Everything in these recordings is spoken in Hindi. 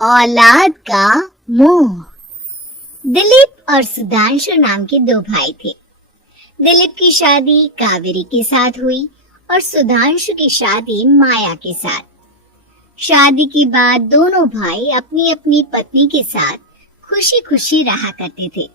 औलाद का मोह। दिलीप और सुधांशु नाम के दो भाई थे। दिलीप की शादी कावेरी के साथ हुई और सुधांशु की शादी माया के साथ। शादी के बाद दोनों भाई अपनी अपनी पत्नी के साथ खुशी खुशी रहा करते थे।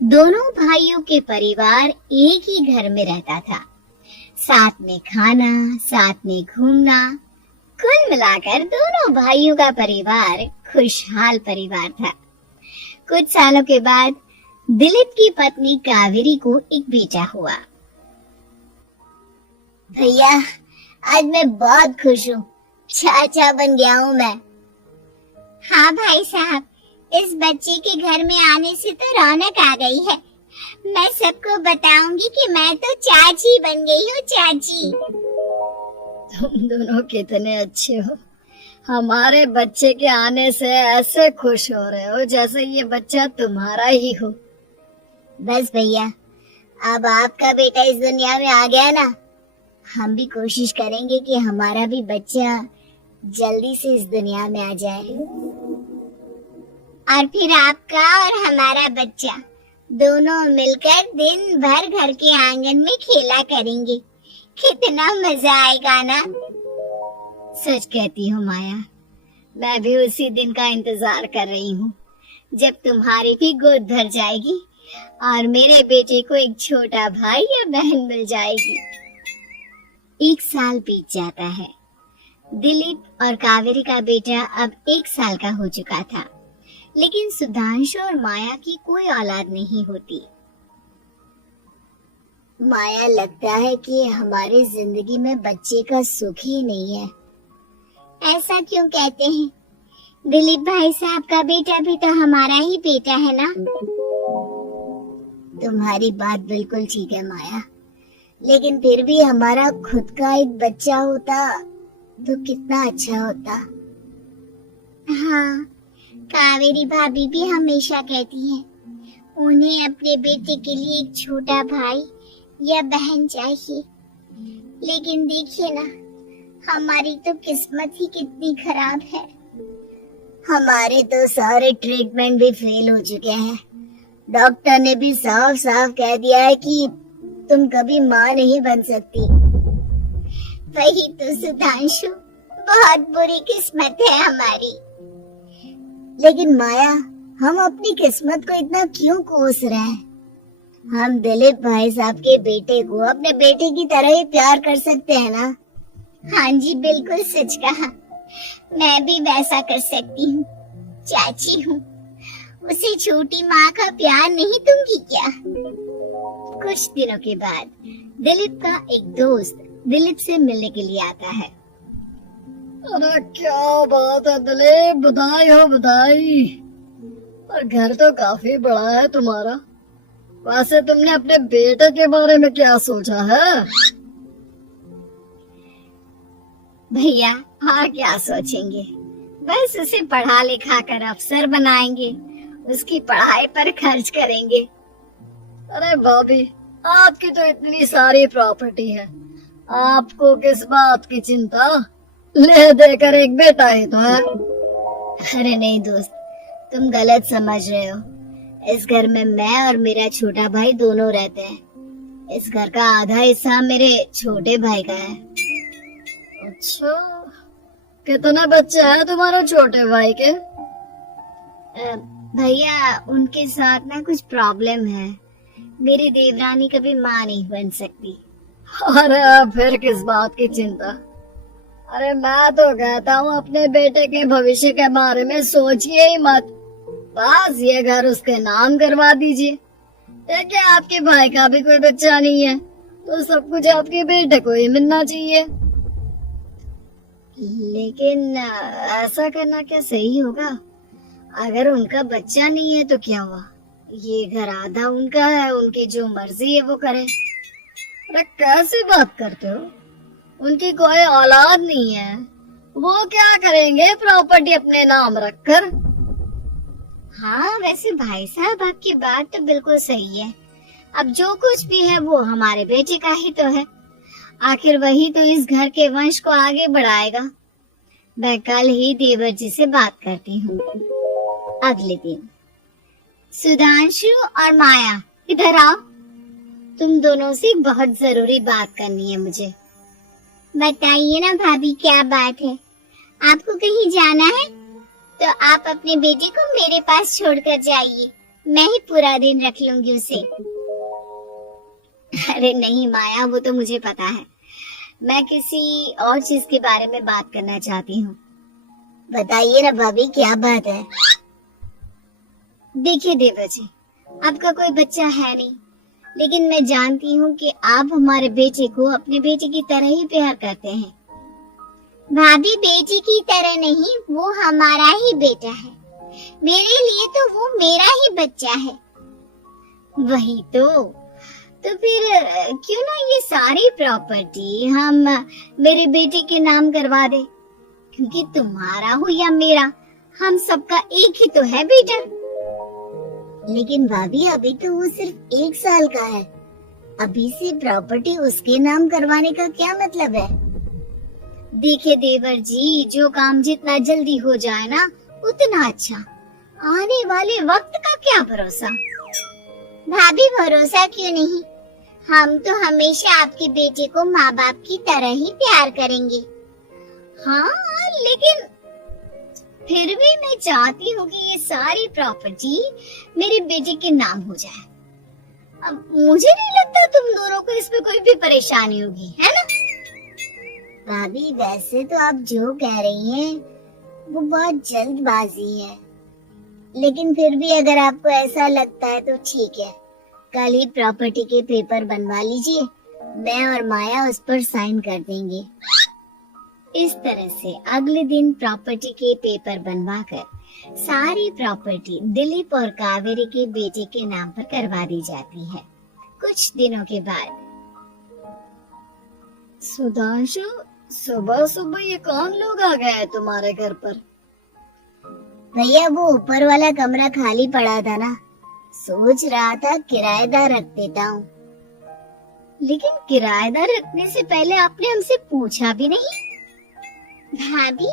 दोनों भाइयों के परिवार एक ही घर में रहता था। साथ में खाना, साथ में घूमना, कुल मिलाकर दोनों भाइयों का परिवार खुशहाल परिवार था। कुछ सालों के बाद दिलीप की पत्नी कावेरी को एक बेटा हुआ। भैया, आज मैं बहुत खुश हूँ, चाचा बन गया हूँ मैं। हाँ भाई साहब, इस बच्चे के घर में आने से तो रौनक आ गई है। मैं सबको बताऊंगी कि मैं तो चाची बन गई हूँ, चाची। तुम दोनों कितने अच्छे हो। हमारे बच्चे के आने से ऐसे खुश हो रहे हो जैसे ये बच्चा तुम्हारा ही हो। बस भैया, अब आपका बेटा इस दुनिया में आ गया ना, हम भी कोशिश करेंगे कि हमारा भी बच्चा जल्दी से इस दुनिया में आ जाए। और फिर आपका और हमारा बच्चा दोनों मिलकर दिन भर घर के आंगन में खेला करेंगे। कितना मजा आएगा ना। सच कहती हूँ माया, मैं भी उसी दिन का इंतजार कर रही हूँ जब तुम्हारी भी गोद भर जाएगी और मेरे बेटे को एक छोटा भाई या बहन मिल जाएगी। 1 साल बीत जाता है। दिलीप और कावेरी का बेटा अब 1 साल का हो चुका था, लेकिन सुधांशु और माया की कोई औलाद नहीं होती। माया, लगता है कि हमारी जिंदगी में बच्चे का सुख ही नहीं है। ऐसा क्यों कहते हैं? दिलीप भाई साहब का बेटा भी तो हमारा ही बेटा है ना। तुम्हारी बात बिल्कुल ठीक है माया, लेकिन फिर भी हमारा खुद का एक बच्चा होता तो कितना अच्छा होता। हाँ, कावेरी भाभी भी हमेशा कहती है उन्हें अपने बेटे के लिए एक छोटा भाई या बहन चाहिए। लेकिन देखिए ना, हमारी तो किस्मत ही कितनी खराब है। हमारे तो सारे ट्रीटमेंट भी फेल हो चुके हैं। डॉक्टर ने भी साफ साफ कह दिया है कि तुम कभी माँ नहीं बन सकती। वही तो सुधांशु, बहुत बुरी किस्मत है हमारी। लेकिन माया, हम अपनी किस्मत को इतना क्यों कोस रहे हैं? हम दिलीप भाई साहब के बेटे को अपने बेटे की तरह ही प्यार कर सकते हैं ना। हाँ जी, बिल्कुल सच कहा। मैं भी वैसा कर सकती हूँ। चाची हूँ, उसे छोटी माँ का प्यार नहीं दूंगी क्या? कुछ दिनों के बाद दिलीप का एक दोस्त दिलीप से मिलने के लिए आता है। अरे क्या बात है दिलीप, बधाई हो बधाई। और घर तो काफी बड़ा है तुम्हारा। वैसे तुमने अपने बेटे के बारे में क्या सोचा है? भैया, हाँ क्या सोचेंगे, बस उसे पढ़ा लिखा कर अफसर बनाएंगे, उसकी पढ़ाई पर खर्च करेंगे। अरे भाभी, आपकी तो इतनी सारी प्रॉपर्टी है, आपको किस बात की चिंता? ले देकर एक बेटा ही तो है। अरे नहीं दोस्त, तुम गलत समझ रहे हो। इस घर में मैं और मेरा छोटा भाई दोनों रहते हैं। इस घर का आधा हिस्सा मेरे छोटे भाई का है। अच्छा, कितने बच्चे हैं तुम्हारे छोटे भाई के? भैया, उनके साथ ना कुछ प्रॉब्लम है। मेरी देवरानी कभी माँ नहीं बन सकती। अरे फिर किस बात की चिंता? अरे मैं तो कहता हूँ अपने बेटे के भविष्य के बारे में सोचिए ही मत। बस ये घर उसके नाम करवा दीजिए। देखिए, आपके भाई का भी कोई बच्चा नहीं है तो सब कुछ आपके बेटे को ही मिलना चाहिए। लेकिन ऐसा करना क्या सही होगा? अगर उनका बच्चा नहीं है तो क्या हुआ? ये घर आधा उनका है, उनकी जो मर्जी है वो करें। अरे कैसी बात करते हो? उनकी कोई औलाद नहीं है, वो क्या करेंगे प्रॉपर्टी अपने नाम रखकर? हाँ, वैसे भाई साहब आपकी बात तो बिल्कुल सही है। अब जो कुछ भी है वो हमारे बेटे का ही तो है। आखिर वही तो इस घर के वंश को आगे बढ़ाएगा। मैं कल ही देवर जी से बात करती हूँ। अगले दिन सुधांशु और माया, इधर आओ। तुम दोनों से बहुत जरूरी बात करनी है मुझे। बताइए ना भाभी, क्या बात है? आपको कहीं जाना है तो आप अपने बेटे को मेरे पास छोड़कर जाइए, मैं ही पूरा दिन रख लूंगी उसे। अरे नहीं माया, वो तो मुझे पता है। मैं किसी और चीज के बारे में बात करना चाहती हूँ। बताइए ना भाभी, क्या बात है? देखिए देवर जी, आपका कोई बच्चा है नहीं, लेकिन मैं जानती हूँ कि आप हमारे बेटे को अपने बेटे की तरह ही प्यार करते हैं। भाभी, बेटी की तरह नहीं, वो हमारा ही बेटा है। मेरे लिए तो वो मेरा ही बच्चा है। वही तो फिर क्यों ना ये सारी प्रॉपर्टी हम मेरे बेटे के नाम करवा दे, क्योंकि तुम्हारा हो या मेरा, हम सबका एक ही तो है बेटा। लेकिन भाभी, अभी तो वो सिर्फ 1 साल का है। अभी से प्रॉपर्टी उसके नाम करवाने का क्या मतलब है? देखिए देवर जी, जो काम जितना जल्दी हो जाए ना, उतना अच्छा। आने वाले वक्त का क्या भरोसा। भाभी, भरोसा क्यों नहीं, हम तो हमेशा आपके बेटे को माँ बाप की तरह ही प्यार करेंगे। हाँ, लेकिन फिर भी मैं चाहती हूँ कि ये सारी प्रॉपर्टी मेरे बेटे के नाम हो जाए। अब मुझे नहीं लगता तुम दोनों को इसमें कोई भी परेशानी होगी, है ना? भाभी, वैसे तो आप जो कह रही हैं वो बहुत जल्दबाजी है, लेकिन फिर भी अगर आपको ऐसा लगता है तो ठीक है। कल ही प्रॉपर्टी के पेपर बनवा लीजिए, मैं और माया उस पर साइन कर देंगे। इस तरह से अगले दिन प्रॉपर्टी के पेपर बनवाकर सारी प्रॉपर्टी दिलीप और कावेरी के बेटे के नाम पर करवा दी जाती है। कुछ दिनों के बाद, सुधांशु, सुबह सुबह ये कौन लोग आ गए हैं तुम्हारे घर पर? भैया, वो ऊपर वाला कमरा खाली पड़ा था ना, सोच रहा था किराएदार रख देता हूँ। लेकिन किराएदार रखने से पहले आपने हमसे पूछा भी नहीं। भाभी,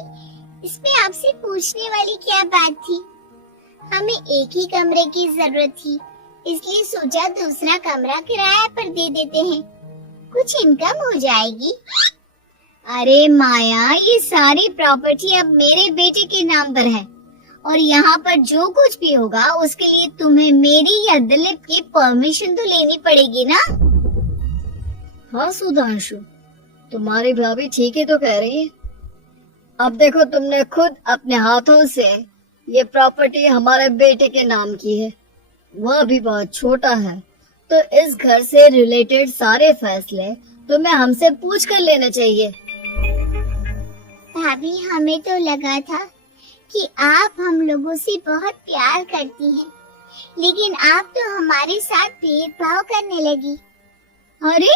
इसमें आपसे पूछने वाली क्या बात थी? हमें एक ही कमरे की जरूरत थी, इसलिए सोचा दूसरा कमरा किराए पर दे देते हैं, कुछ इनकम हो जाएगी। अरे माया, ये सारी प्रॉपर्टी अब मेरे बेटे के नाम पर है, और यहाँ पर जो कुछ भी होगा उसके लिए तुम्हें मेरी या दिलीप की परमिशन तो लेनी पड़ेगी ना? हाँ सुधांशु, तुम्हारी भाभी ठीक ही तो कह रही है। अब देखो, तुमने खुद अपने हाथों से ये प्रॉपर्टी हमारे बेटे के नाम की है, वह भी बहुत छोटा है, तो इस घर से रिलेटेड सारे फैसले तुम्हें हमसे पूछ कर लेना चाहिए। भाभी, हमें तो लगा था कि आप हम लोगों से बहुत प्यार करती हैं, लेकिन आप तो हमारे साथ भेदभाव करने लगी। अरे,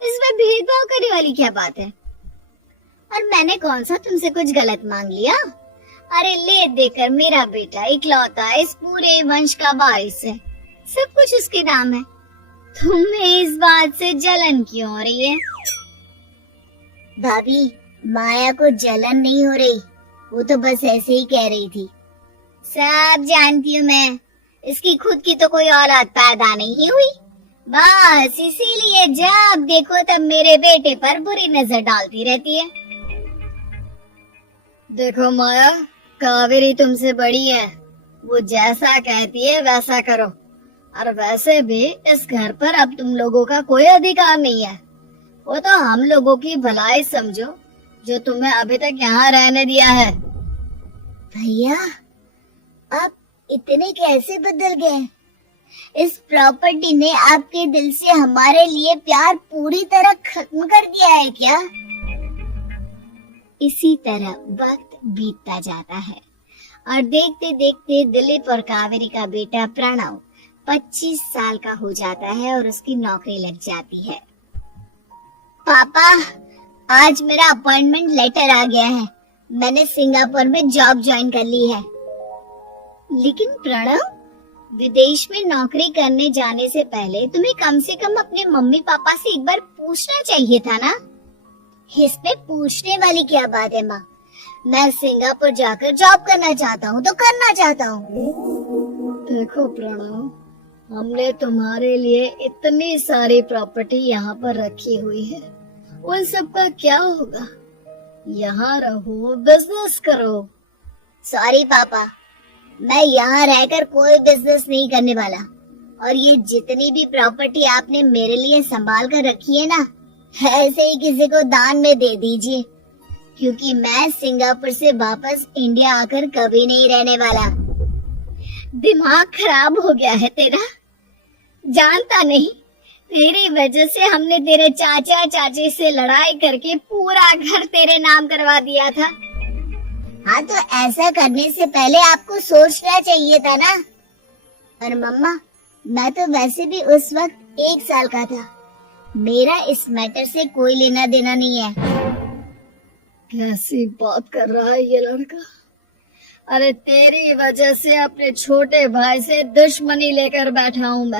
इसमें भेदभाव करने वाली क्या बात है? और मैंने कौन सा तुमसे कुछ गलत मांग लिया? अरे ले देकर मेरा बेटा इकलौता इस पूरे वंश का वारिस है, सब कुछ उसके नाम है। तुम्हें इस बात से जलन क्यों हो रही है? भाभी, माया को जलन नहीं हो रही, वो तो बस ऐसे ही कह रही थी। सब जानती हूँ मैं, इसकी खुद की तो कोई औलाद पैदा नहीं हुई, बस इसीलिए जब देखो तब मेरे बेटे पर बुरी नजर डालती रहती है। देखो माया, कावेरी तुमसे बड़ी है, वो जैसा कहती है वैसा करो, और वैसे भी इस घर पर अब तुम लोगों का कोई अधिकार नहीं है, वो तो हम लोगों की भलाई समझो जो तुम्हें अभी तक यहाँ रहने दिया है। भैया, आप इतने कैसे बदल गए? इस प्रॉपर्टी ने आपके दिल से हमारे लिए प्यार पूरी तरह खत्म कर दिया है क्या? इसी तरह वक्त बीतता जाता है और देखते देखते दिलीप और कावेरी का बेटा प्रणव 25 साल का हो जाता है और उसकी नौकरी लग जाती है। पापा, आज मेरा अपॉइंटमेंट लेटर आ गया है, मैंने सिंगापुर में जॉब ज्वाइन कर ली है। लेकिन प्रणव, विदेश में नौकरी करने जाने से पहले तुम्हें कम से कम अपने मम्मी पापा से एक बार पूछना चाहिए था ना? इसमें पूछने वाली क्या बात है माँ? मैं सिंगापुर जाकर जॉब करना चाहता हूँ तो करना चाहता हूँ। देखो प्रणव, हमने तुम्हारे लिए इतनी सारी प्रॉपर्टी यहाँ पर रखी हुई है, उन सब का क्या होगा? यहाँ रहो, बिजनेस करो। सॉरी पापा, मैं यहाँ रहकर कोई बिजनेस नहीं करने वाला। और ये जितनी भी प्रॉपर्टी आपने मेरे लिए संभाल कर रखी है ना, ऐसे ही किसी को दान में दे दीजिए, क्योंकि मैं सिंगापुर से वापस इंडिया आकर कभी नहीं रहने वाला। दिमाग खराब हो गया है तेरा? जानता नहीं, तेरी वजह से हमने तेरे चाचा चाची से लड़ाई करके पूरा घर तेरे नाम करवा दिया था। हाँ, तो ऐसा करने से पहले आपको सोचना चाहिए था ना। और मम्मा, मैं तो वैसे भी उस वक्त 1 साल का था। मेरा इस मैटर से कोई लेना देना नहीं है। कैसी बात कर रहा है ये लड़का? अरे तेरी वजह से अपने छोटे भाई से दुश्मनी लेकर बैठा हूँ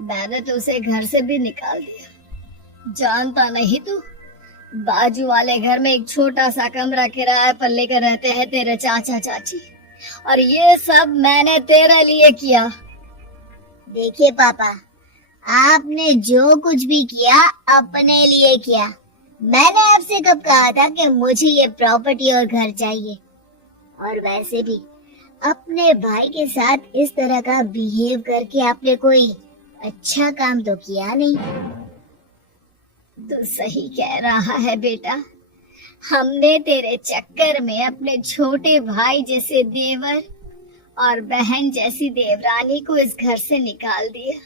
मैंने तो उसे घर से भी निकाल दिया। जानता नहीं तू, बाजू वाले घर में एक छोटा सा कमरा किराए पर लेकर रहते हैं तेरे चाचा चाची, और ये सब मैंने तेरे लिए किया। देखिए पापा, आपने जो कुछ भी किया अपने लिए किया। मैंने आपसे कब कहा था कि मुझे ये प्रॉपर्टी और घर चाहिए? और वैसे भी अपने भाई के साथ इस तरह का बिहेव करके आपने कोई अच्छा काम तो किया नहीं। तो सही कह रहा है बेटा, हमने तेरे चक्कर में अपने छोटे भाई जैसे देवर और बहन जैसी देवरानी को इस घर से निकाल दिया।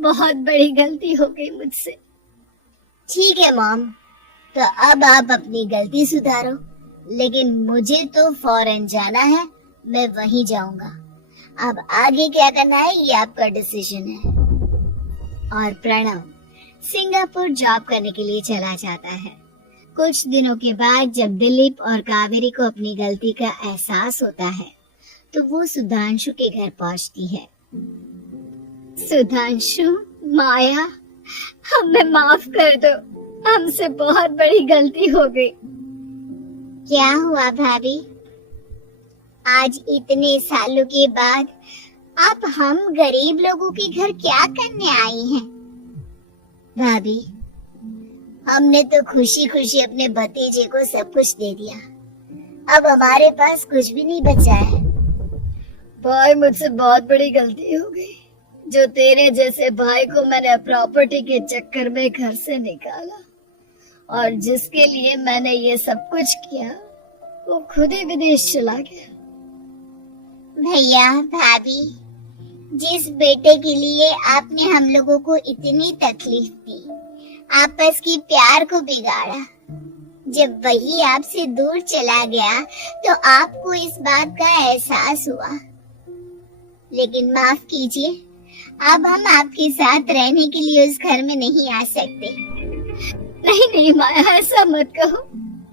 बहुत बड़ी गलती हो गई मुझसे। ठीक है मॉम, तो अब आप अपनी गलती सुधारो, लेकिन मुझे तो फौरन जाना है, मैं वहीं जाऊंगा। अब आगे क्या करना है ये आपका डिसीजन है। और प्रणव सिंगापुर जॉब करने के लिए चला जाता है। कुछ दिनों के बाद जब दिलीप और कावेरी को अपनी गलती का एहसास होता है, तो वो सुधांशु के घर पहुंचती है। सुधांशु, माया, हमें माफ कर दो, हमसे बहुत बड़ी गलती हो गई। क्या हुआ भाभी? आज इतने सालों के बाद आप हम गरीब लोगों के घर क्या करने आई हैं? भाभी, हमने तो खुशी खुशी अपने भतीजे को सब कुछ दे दिया। अब हमारे पास कुछ भी नहीं बचा है। भाई, मुझसे बहुत बड़ी गलती हो गई। जो तेरे जैसे भाई को मैंने प्रॉपर्टी के चक्कर में घर से निकाला, और जिसके लिए मैंने ये सब कुछ किया, वो खुद ही विदेश चला गया। भैया भाभी, जिस बेटे के लिए आपने हम लोगों को इतनी तकलीफ दी, आपस की प्यार को बिगाड़ा, जब वही आपसे दूर चला गया तो आपको इस बात का एहसास हुआ। लेकिन माफ कीजिए, अब हम आपके साथ रहने के लिए उस घर में नहीं आ सकते। नहीं नहीं माया, ऐसा मत कहो,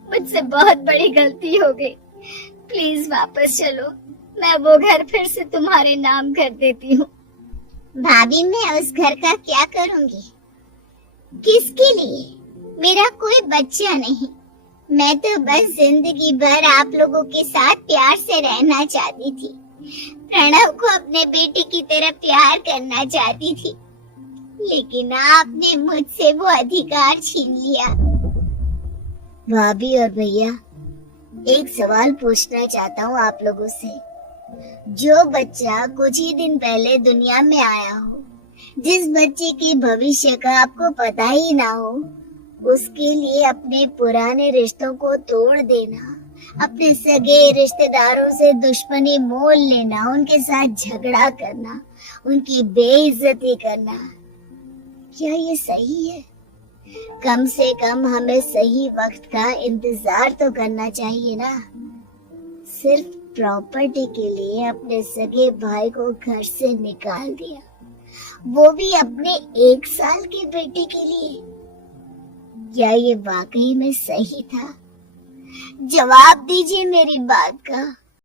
मुझसे बहुत बड़ी गलती हो गई। प्लीज वापस चलो, मैं वो घर फिर से तुम्हारे नाम कर देती हूँ। भाभी, मैं उस घर का क्या करूँगी? किसके लिए? मेरा कोई बच्चा नहीं। मैं तो बस जिंदगी भर आप लोगों के साथ प्यार से रहना चाहती थी। प्रणव को अपने बेटे की तरह प्यार करना चाहती थी, लेकिन आपने मुझसे वो अधिकार छीन लिया। भाभी और भैया, एक सवाल पूछना चाहता हूँ आप लोगों से। जो बच्चा कुछ ही दिन पहले दुनिया में आया हो, जिस बच्चे के भविष्य का आपको पता ही ना हो, उसके लिए अपने पुराने रिश्तों को तोड़ देना, अपने सगे रिश्तेदारों से दुश्मनी मोल लेना, उनके साथ झगड़ा करना, उनकी बेइज्जती करना, क्या ये सही है? कम से कम हमें सही वक्त का इंतजार तो करना चाहिए ना। सिर्फ प्रॉपर्टी के लिए अपने सगे भाई को घर से निकाल दिया, वो भी अपने 1 साल के बेटे के लिए। क्या ये वाकई में सही था? जवाब दीजिए मेरी बात का।